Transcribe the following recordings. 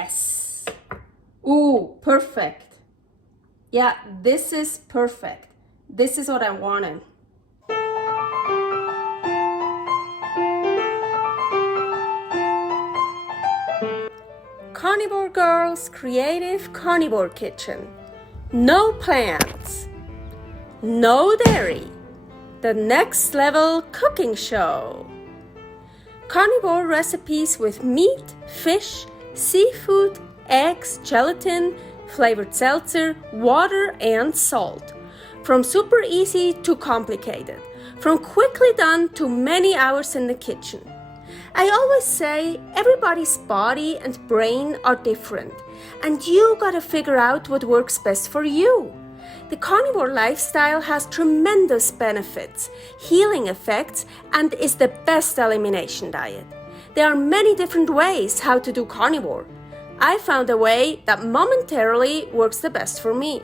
Yes. Ooh, perfect. Yeah, this is perfect. This is what I wanted. Carnivore Girl's Creative Carnivore Kitchen. No plants. No dairy. The next level cooking show. Carnivore recipes with meat, fish, seafood, eggs, gelatin, flavored seltzer, water, and salt. From super easy to complicated. From quickly done to many hours in the kitchen. I always say everybody's body and brain are different, and you gotta figure out what works best for you. The carnivore lifestyle has tremendous benefits, healing effects, and is the best elimination diet. There are many different ways how to do carnivore. I found a way that momentarily works the best for me.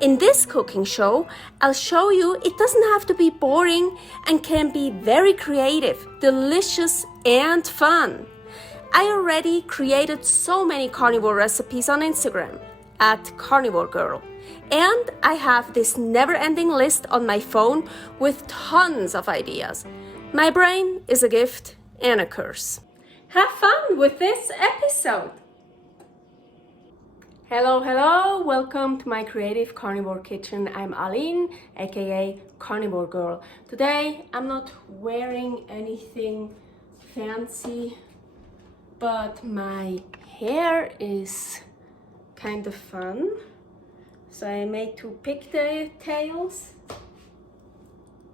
In this cooking show, I'll show you it doesn't have to be boring and can be very creative, delicious, and fun. I already created so many carnivore recipes on Instagram at karnivorgirl. And I have this never-ending list on my phone with tons of ideas. My brain is a gift and a curse. Have fun with this episode. Hello, welcome to my creative carnivore kitchen. I'm Aline, aka Carnivore Girl. Today I'm not wearing anything fancy, but my hair is kind of fun. So I made two pigtails,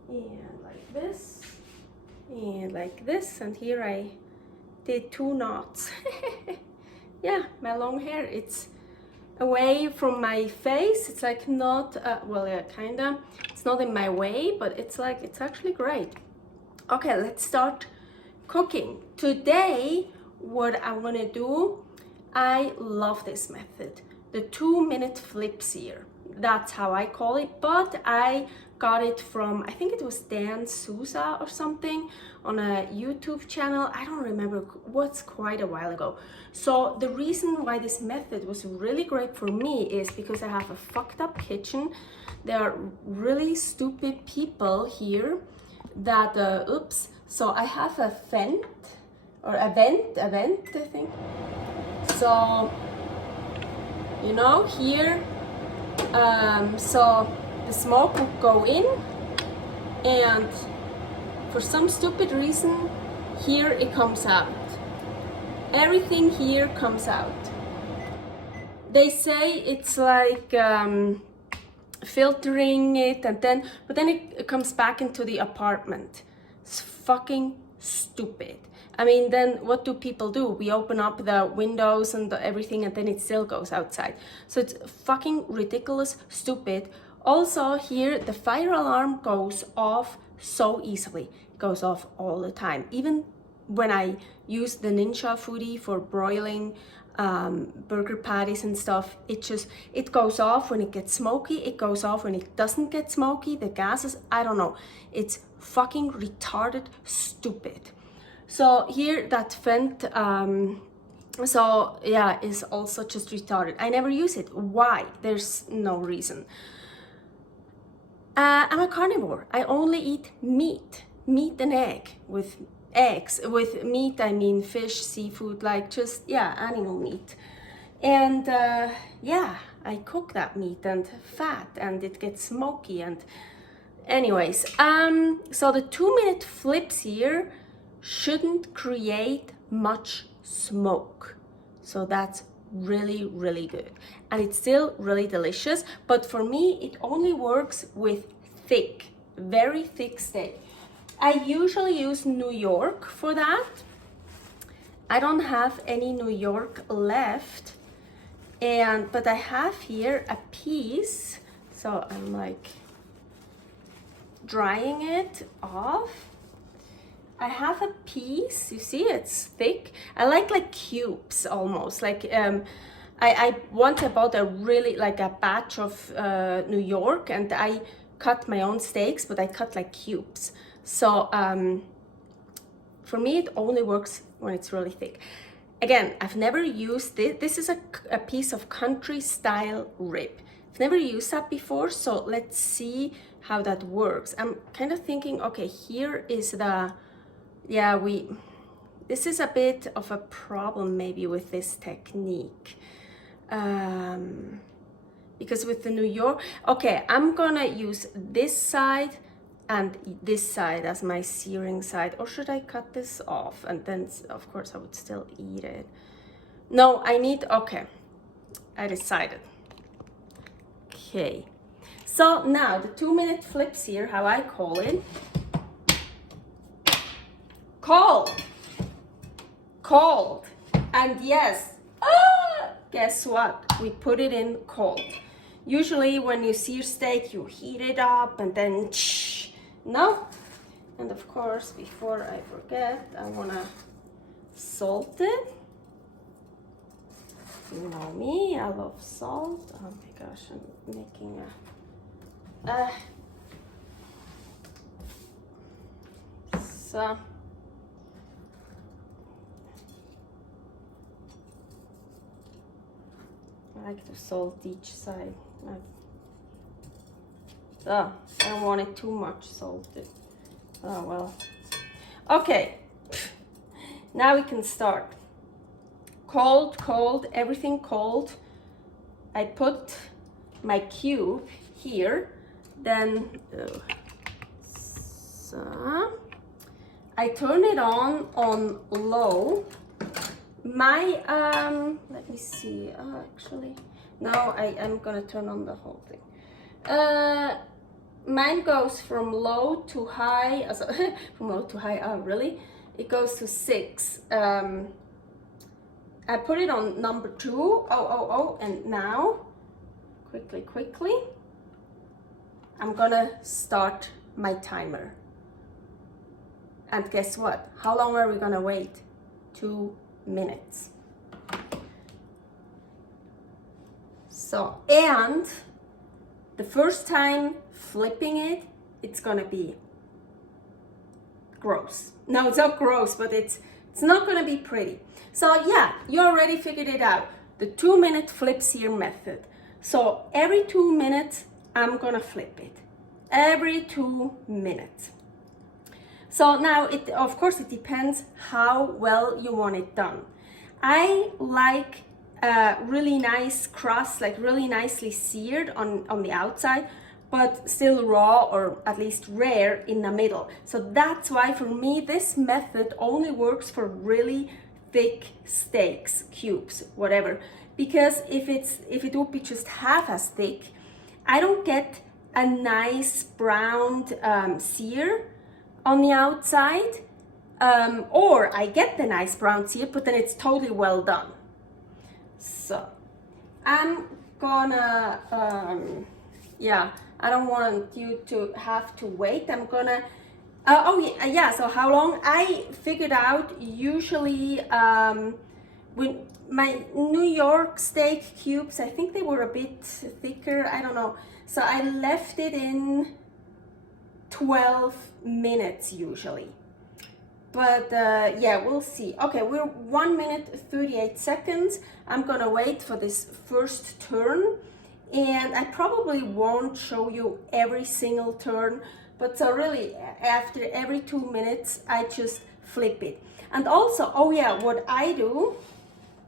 and like this, and like this, and here I did two knots. Yeah, my long hair, it's away from my face. It's like not, well, yeah, kinda. It's not in my way, but it's like, it's actually great. Okay, let's start cooking. Today, what I wanna do, I love this method. The 2-minute FlipSear. That's how I call it, but I got it from, I think it was Dan Souza or something on a YouTube channel. I don't remember, what's quite a while ago. So the reason why this method was really great for me is because I have a fucked up kitchen. There are really stupid people here that, oops. So I have a vent, I think. So, you know, here, so the smoke would go in, and for some stupid reason, here it comes out. Everything here comes out. They say it's like filtering it, and but then it comes back into the apartment. It's fucking stupid. I mean, then what do people do? We open up the windows and everything, and then it still goes outside. So it's fucking ridiculous, stupid. Also here, the fire alarm goes off so easily. It goes off all the time. Even when I use the Ninja Foodi for broiling burger patties and stuff, it goes off when it gets smoky. It goes off when it doesn't get smoky. The gases, I don't know. It's fucking retarded, stupid. So here, that vent, so yeah, is also just retarded. I never use it. Why? There's no reason. I'm a carnivore. I only eat meat and egg. With eggs, with meat I mean fish, seafood, like just, yeah, animal meat. And yeah, I cook that meat and fat, and it gets smoky. And anyways, so the 2-minute FlipSear shouldn't create much smoke. So that's really, really good. And it's still really delicious, but for me, it only works with thick, very thick steak. I usually use New York for that. I don't have any New York left, but I have here a piece, so I'm like drying it off. I have a piece, you see, it's thick. I like cubes almost, like I once bought a really, like a batch of New York, and I cut my own steaks, but I cut like cubes. So for me, it only works when it's really thick. again, I've never used this. This is a piece of country style rib. I've never used that before, so let's see how that works. I'm kind of thinking, okay, here is the, yeah, this is a bit of a problem maybe with this technique. Because with the New York, okay, I'm gonna use this side and this side as my searing side, or should I cut this off? And then, of course, I would still eat it. No, I need, okay, I decided. Okay, so now the 2-minute FlipSear, how I call it. Cold, and yes, guess what? We put it in cold. Usually when you sear steak, you heat it up and then no. And of course, before I forget, I wanna salt it. You know me, I love salt. Oh my gosh, I'm making a so I like to salt each side. I don't want it too much salted. Oh well. Okay, now we can start. Cold, everything cold. I put my cube here, then so I turn it on low. My let me see, actually no, I'm gonna turn on the whole thing. Mine goes from low to high, from low to high, oh really? It goes to 6. I put it on number 2, and now, quickly, I'm gonna start my timer. And guess what? How long are we gonna wait? 2 minutes. So, and the first time flipping it, it's gonna be gross. No, it's not gross, but it's not gonna be pretty. So yeah, you already figured it out. The 2-minute FlipSear method. So every 2 minutes, I'm gonna flip it. Every 2 minutes. So now, of course, it depends how well you want it done. I like a really nice crust, like really nicely seared on the outside, but still raw or at least rare in the middle. So that's why for me, this method only works for really thick steaks, cubes, whatever. Because if it would be just half as thick, I don't get a nice browned sear on the outside, or I get the nice brown sear, but then it's totally well done. So I'm gonna, yeah, I don't want you to have to wait. I'm gonna, so how long? I figured out usually when my New York steak cubes, I think they were a bit thicker, I don't know. So I left it in 12 minutes usually. But yeah, we'll see. Okay, we're 1 minute 38 seconds. I'm gonna wait for this first turn, and I probably won't show you every single turn, but so really after every 2 minutes I just flip it. And also, oh yeah, what I do,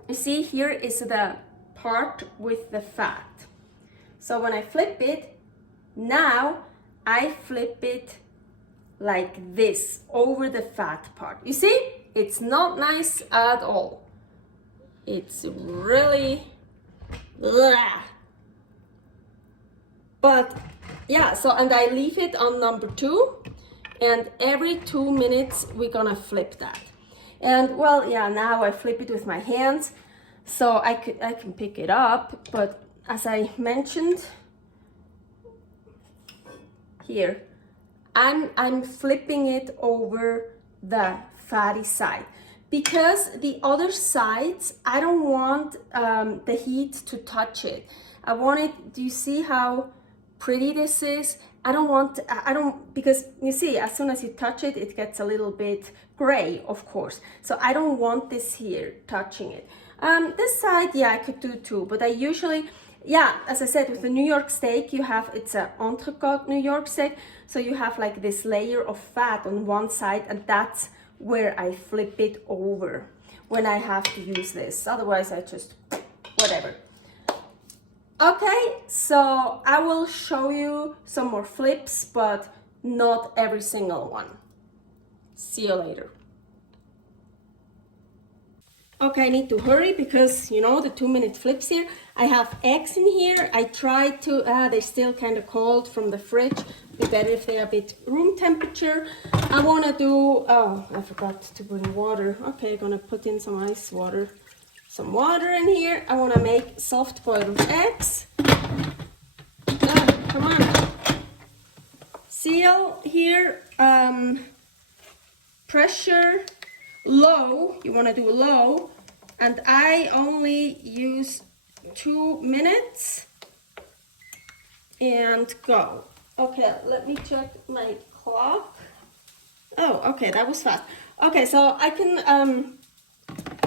you see here is the part with the fat. So when I flip it, now I flip it like this over the fat part. You see, it's not nice at all. It's really, but yeah, so, and I leave it on number 2, and every 2 minutes we're gonna flip that. And well, yeah, now I flip it with my hands, so I can pick it up, but as I mentioned here, I'm flipping it over the fatty side, because the other sides, I don't want the heat to touch it. I want it, do you see how pretty this is? I don't want, because you see, as soon as you touch it, it gets a little bit gray, of course. So I don't want this here touching it. This side, yeah, I could do too, but I usually, yeah, as I said, with the New York steak, you have, it's an entrecote New York steak, so you have like this layer of fat on one side, and that's where I flip it over when I have to use this. Otherwise, I just, whatever. Okay, so I will show you some more flips, but not every single one. See you later. Okay, I need to hurry because, you know, the 2-minute flips here. I have eggs in here. I tried to, they're still kind of cold from the fridge. It'd be better if they're a bit room temperature. I want to do, oh, I forgot to bring water. Okay, I'm going to put in some ice water. Some water in here. I want to make soft boiled eggs. Come on. Seal here. Pressure low. You want to do low. And I only use 2 minutes. And go. Okay, let me check my clock. Oh, okay, that was fast. Okay, so I can,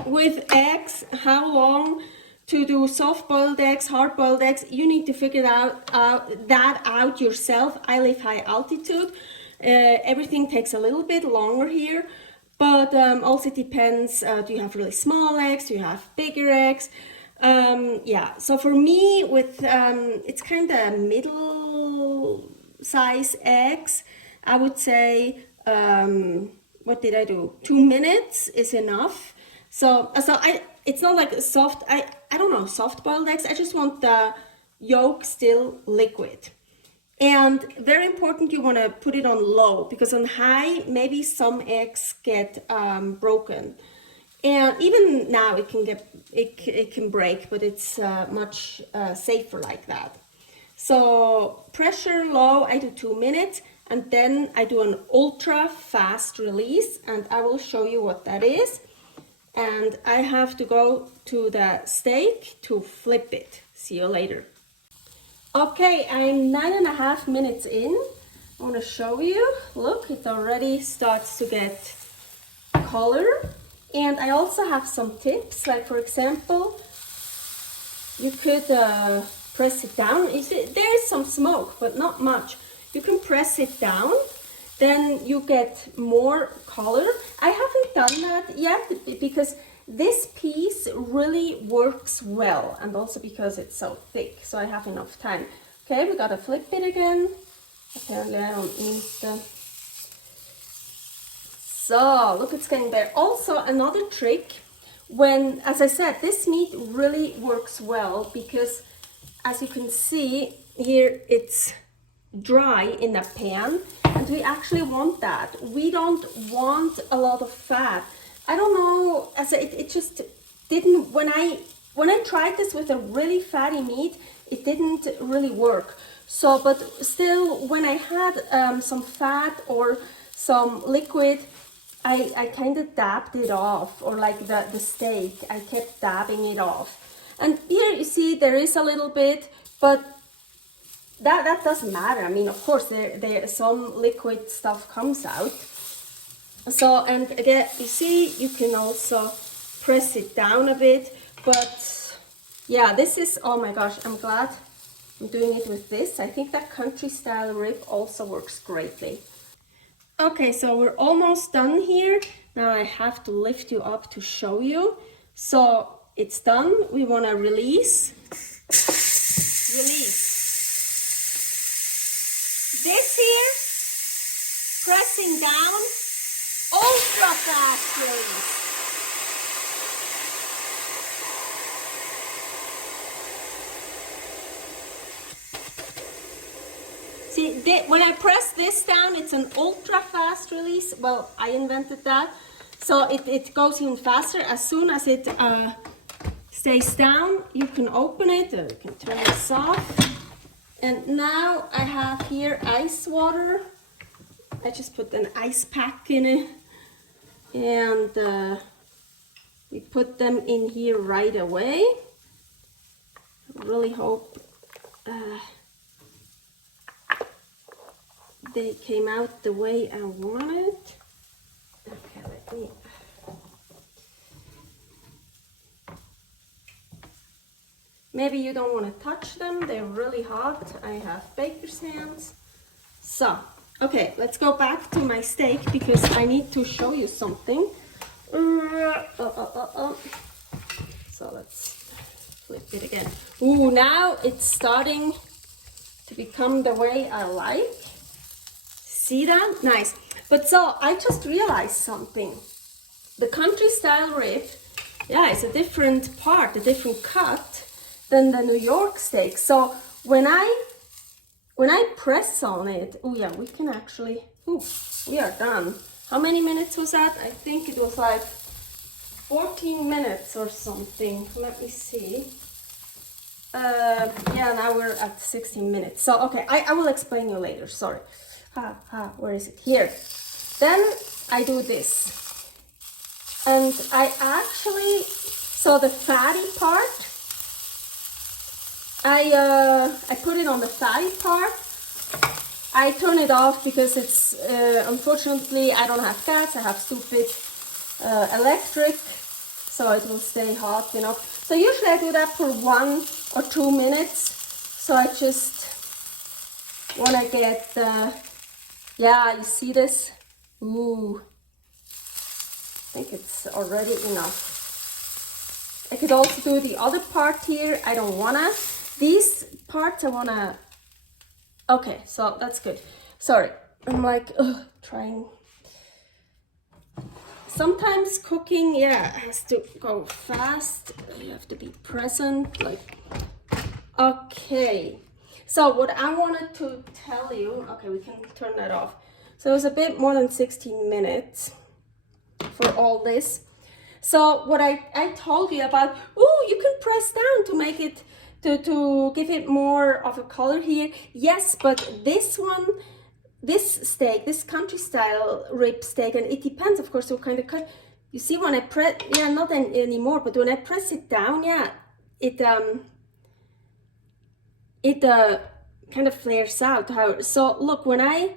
with eggs, how long to do soft-boiled eggs, hard-boiled eggs, you need to figure that out yourself. I live high altitude. Everything takes a little bit longer here, but also it depends, do you have really small eggs, do you have bigger eggs? Yeah, so for me, with it's kind of middle size eggs, I would say, what did I do? 2 minutes is enough. So it's not like soft, I don't know, soft boiled eggs. I just want the yolk still liquid. And very important, you want to put it on low, because on high, maybe some eggs get broken. And even now it can break, but it's much safer like that. So pressure low, I do 2 minutes, and then I do an ultra fast release, and I will show you what that is. And I have to go to the steak to flip it. See you later. Okay, I'm 9.5 minutes in. I want to show you. Look, it already starts to get color. And I also have some tips, like for example, you could press it down. You see, there is some smoke, but not much. You can press it down, then you get more color. I haven't done that yet because this piece really works well, and also because it's so thick, so I have enough time. Okay, we gotta flip it again. Apparently I don't need the... So, look, it's getting there. Also, another trick, when, as I said, this meat really works well because, as you can see here, it's dry in the pan, and we actually want that. We don't want a lot of fat. I don't know, it just didn't, when I tried this with a really fatty meat, it didn't really work. So, but still, when I had some fat or some liquid, I kind of dabbed it off, or like the steak, I kept dabbing it off. And here you see there is a little bit, but that doesn't matter. I mean, of course, there some liquid stuff comes out. So, and again, you see, you can also press it down a bit, but yeah, this is, oh my gosh, I'm glad I'm doing it with this. I think that country style rib also works greatly. Okay, so we're almost done here. Now I have to lift you up to show you. So it's done. We want to release. Release. This here, pressing down, ultra fast release. See, when I press this down, it's an ultra fast release. Well, I invented that. So it goes even faster. As soon as it stays down, you can open it. You can turn this off. And now I have here ice water. I just put an ice pack in it. And we put them in here right away. I really hope... they came out the way I wanted. Okay, let me... Maybe you don't want to touch them, they're really hot. I have baker's hands. So, okay, let's go back to my steak because I need to show you something. So let's flip it again. Ooh, now it's starting to become the way I like. See that? Nice. But so, I just realized something. The country style rib, yeah, it's a different part, a different cut than the New York steak. So when I press on it, oh yeah, we can actually, we are done. How many minutes was that? I think it was like 14 minutes or something. Let me see. Yeah, now we're at 16 minutes. So, okay, I will explain you later, sorry. Where is it? Here. Then I do this. And I actually, so the fatty part, I put it on the fatty part. I turn it off because it's, unfortunately, I don't have gas. I have stupid electric, so it will stay hot, you know. So usually I do that for 1 or 2 minutes. So I just want to get the, yeah, you see this? Ooh, I think it's already enough. I could also do the other part here. I don't wanna. These parts I wanna, okay, so that's good. Sorry, I'm like, trying. Sometimes cooking, yeah, has to go fast. You have to be present, like, okay. So what I wanted to tell you, okay, we can turn that off. So it was a bit more than 16 minutes for all this. So what I told you about, oh, you can press down to make it, to give it more of a color here. Yes, but this one, this steak, this country style rib steak, and it depends, of course, what kind of cut. You see when I press, yeah, not anymore, but when I press it down, yeah, it kind of flares out. So look, when I,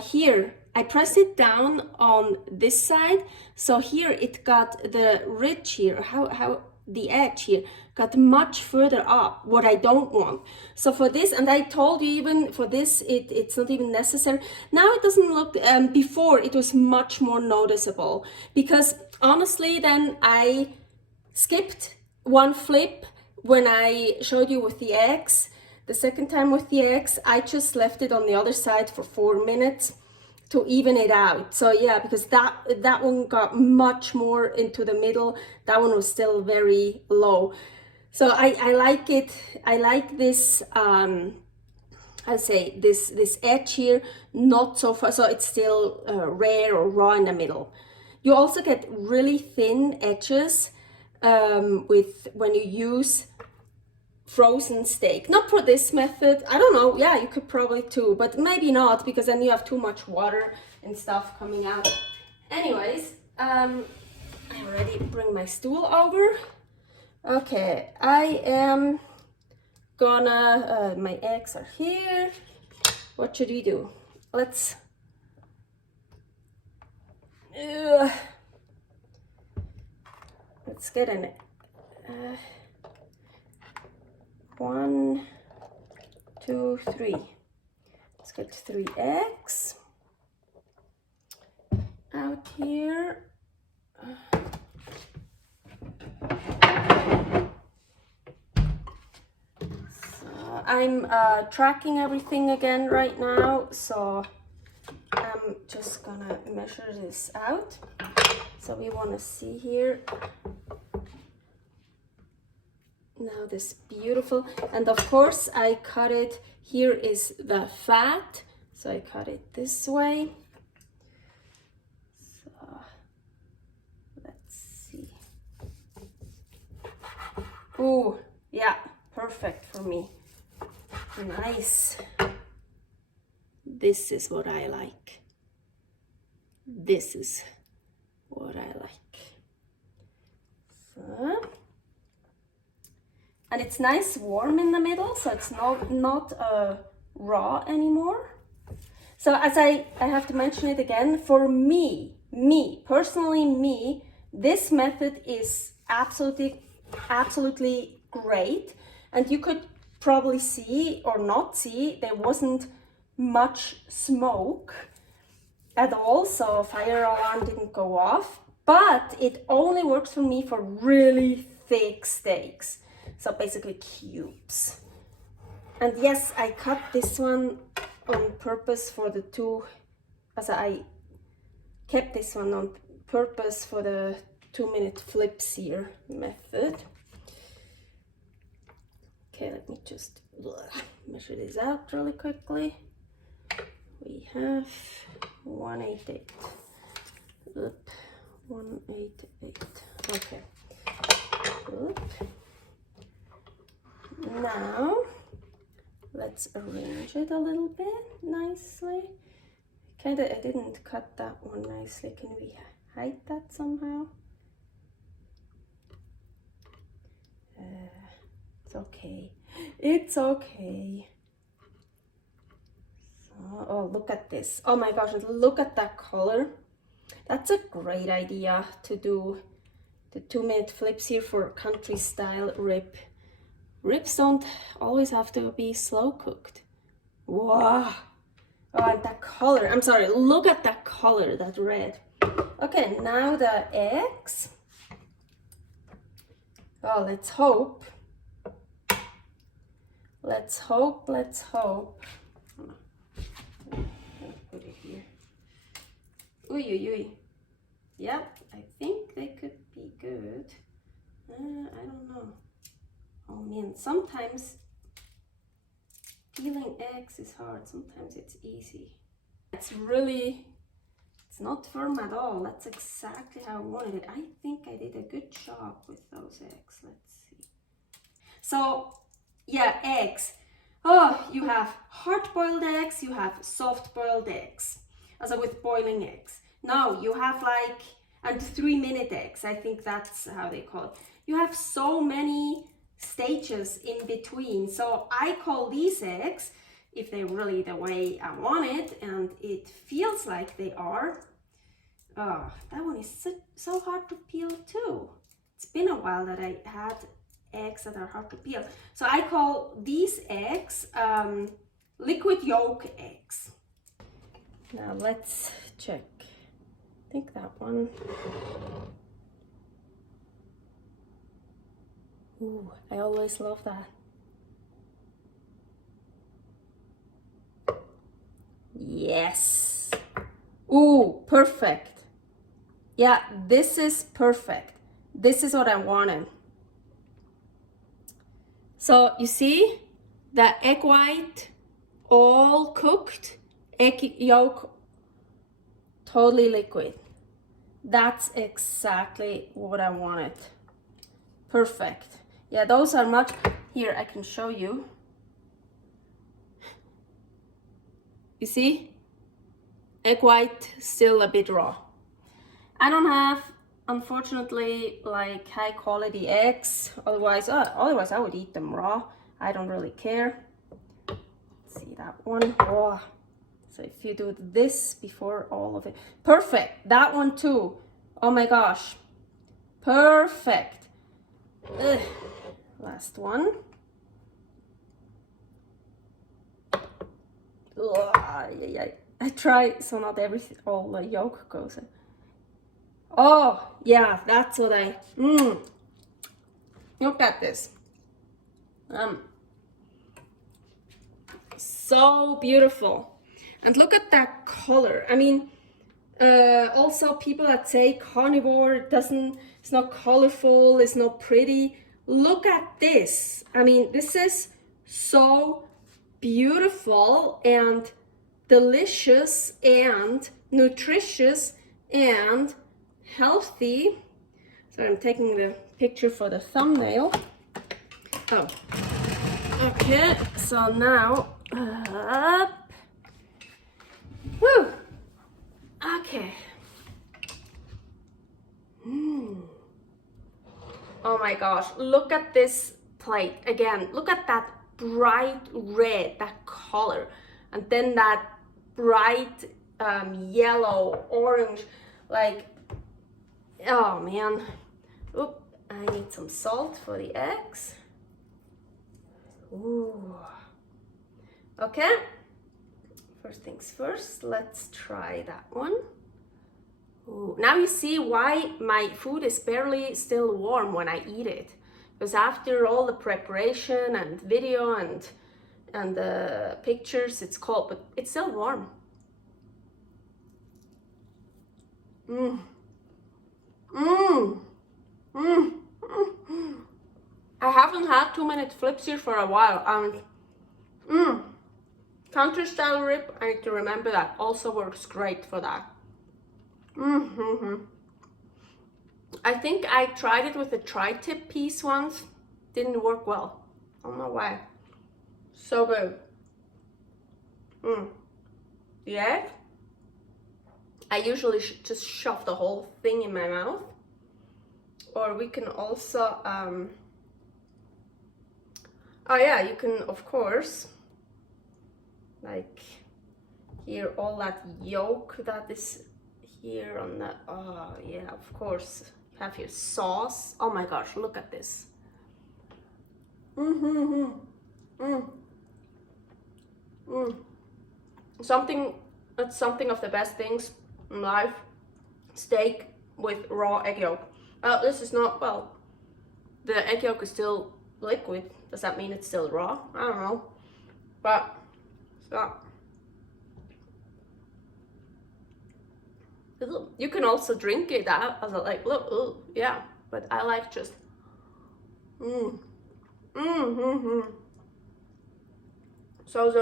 here, I press it down on this side. So here it got the ridge here, how the edge here got much further up, what I don't want. So for this, and I told you even for this, it's not even necessary. Now it doesn't look, before it was much more noticeable because honestly then I skipped one flip when I showed you with the eggs. The second time with the eggs, I just left it on the other side for 4 minutes to even it out. So yeah, because that one got much more into the middle. That one was still very low. So I like it. I like this, I say this edge here, not so far. So it's still rare or raw in the middle. You also get really thin edges with when you use frozen steak. Not for this method, I don't know, yeah, you could probably too, but maybe not because then you have too much water and stuff coming out. Anyways, I already bring my stool over. Okay, I am gonna, my eggs are here. What should we do? Let's, let's get in it. 1, 2, 3. Let's get 3 eggs out here. So I'm tracking everything again right now, so I'm just gonna measure this out. So we want to see here. Now this beautiful, and of course I cut it, here is the fat, so I cut it this way. So let's see. Oh yeah, perfect for me. Nice. This is what I like. This is what I like. So, and it's nice warm in the middle, so it's not raw anymore. So as I have to mention it again, for me, personally, this method is absolutely great. And you could probably see or not see, there wasn't much smoke at all, so fire alarm didn't go off, but it only works for me for really thick steaks, so basically cubes. And yes, I cut this one on purpose for the two, as I kept this one on purpose for the 2-minute FlipSear method. Okay, let me just measure this out really quickly. We have 188. Oop, 188. Okay. Oop. Now let's arrange it a little bit nicely. I didn't cut that one nicely. Can we hide that somehow? It's okay. It's okay. So, oh, look at this. Oh my gosh, look at that color. That's a great idea to do the 2-minute FlipSear for country style rib. Ribs don't always have to be slow cooked. Wow. Oh, and that color. I'm sorry, look at that color, that red. Okay, now the eggs. Oh, let's hope. Let's hope. Put it here. Uy. Yeah, I think they could be good. I don't know. Oh man, sometimes peeling eggs is hard. Sometimes it's easy. It's not firm at all. That's exactly how I wanted it. I think I did a good job with those eggs. Let's see. So, yeah, eggs. Oh, you have hard-boiled eggs, you have soft-boiled eggs. Also with boiling eggs. Now you have and 3-minute eggs. I think that's how they call it. You have so many stages in between. So I call these eggs, if they're really the way I want it, and it feels like they are. Oh, that one is so hard to peel too. It's been a while that I had eggs that are hard to peel. So I call these eggs liquid yolk eggs. Now let's check. I think that one. Ooh, I always love that. Yes. Ooh, perfect. Yeah, this is perfect. This is what I wanted. So you see, the egg white all cooked, egg yolk totally liquid. That's exactly what I wanted. Perfect. Yeah, those are much. Here, I can show you. You see? Egg white still a bit raw. I don't have, unfortunately, high quality eggs. Otherwise I would eat them raw. I don't really care. See that one? Oh. So if you do this before all of it. Perfect. That one too. Oh my gosh. Perfect. Ugh. Last one. I try so not everything, all the yolk goes in. Oh yeah, that's what I. Look at this. So beautiful, and look at that color. I mean, also people that say carnivore it's not colorful, it's not pretty. Look at this. I mean, this is so beautiful and delicious and nutritious and healthy. So I'm taking the picture for the thumbnail. Oh, okay. So now up. Woo. Okay. Oh my gosh, look at this plate again. Look at that bright red, that color, and then that bright yellow, orange, like, oh man. Oop, I need some salt for the eggs. Ooh. Okay, first things first, let's try that one. Ooh. Now you see why my food is barely still warm when I eat it. Because after all the preparation and video and the pictures, it's cold, but it's still warm. Mmm. Mmm. Mmm. I haven't had 2MinFlipSear for a while, and counter style rib, I need to remember that, also works great for that. I think I tried it with a tri-tip piece once, didn't work well. I don't know why. So good. The egg, I usually just shove the whole thing in my mouth, or we can also oh yeah, you can of course like hear all that yolk that is here on the, oh yeah, of course, have your sauce. Oh my gosh, look at this. That's something of the best things in life. Steak with raw egg yolk. This is not, well, the egg yolk is still liquid. Does that mean it's still raw? I don't know. But, so. You can also drink it out as a, like, look, ooh, yeah. But I like just, so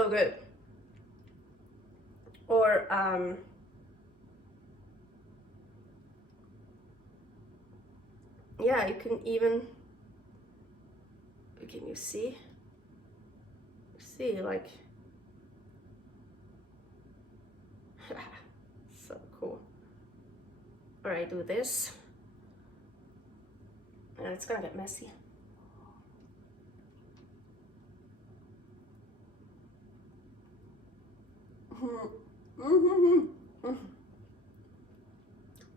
good. Or, yeah, you can even, can you see? See, like, so cool. All right, do this, and it's gonna get messy.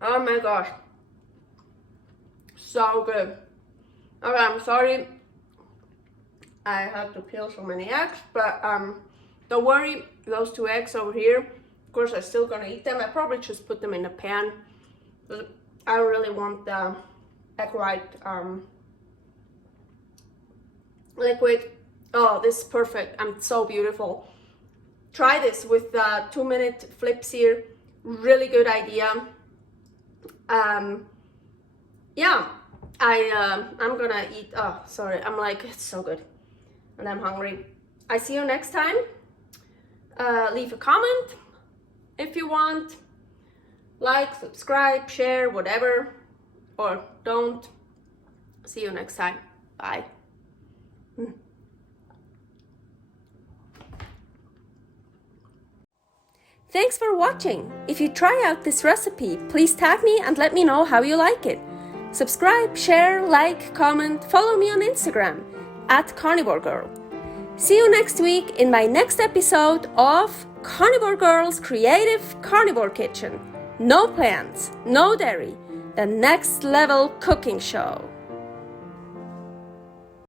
Oh my gosh, so good. Okay, I'm sorry I had to peel so many eggs, but don't worry, those 2 eggs over here, of course I'm still gonna eat them. I probably just put them in a pan. I don't really want the egg white liquid. Oh, this is perfect and so beautiful. Try this with the 2MinFlipSear, really good idea. Yeah, I'm gonna eat, oh sorry, I'm like, it's so good and I'm hungry. I see you next time. Leave a comment if you want, like, subscribe, share, whatever, or don't. See you next time. Bye. Thanks for watching. If you try out this recipe, please tag me and let me know how you like it. Subscribe, share, like, comment, follow me on Instagram @karnivorgirl. See you next week in my next episode of Carnivore Girl's Creative Carnivore Kitchen. No plants, no dairy, the next level cooking show.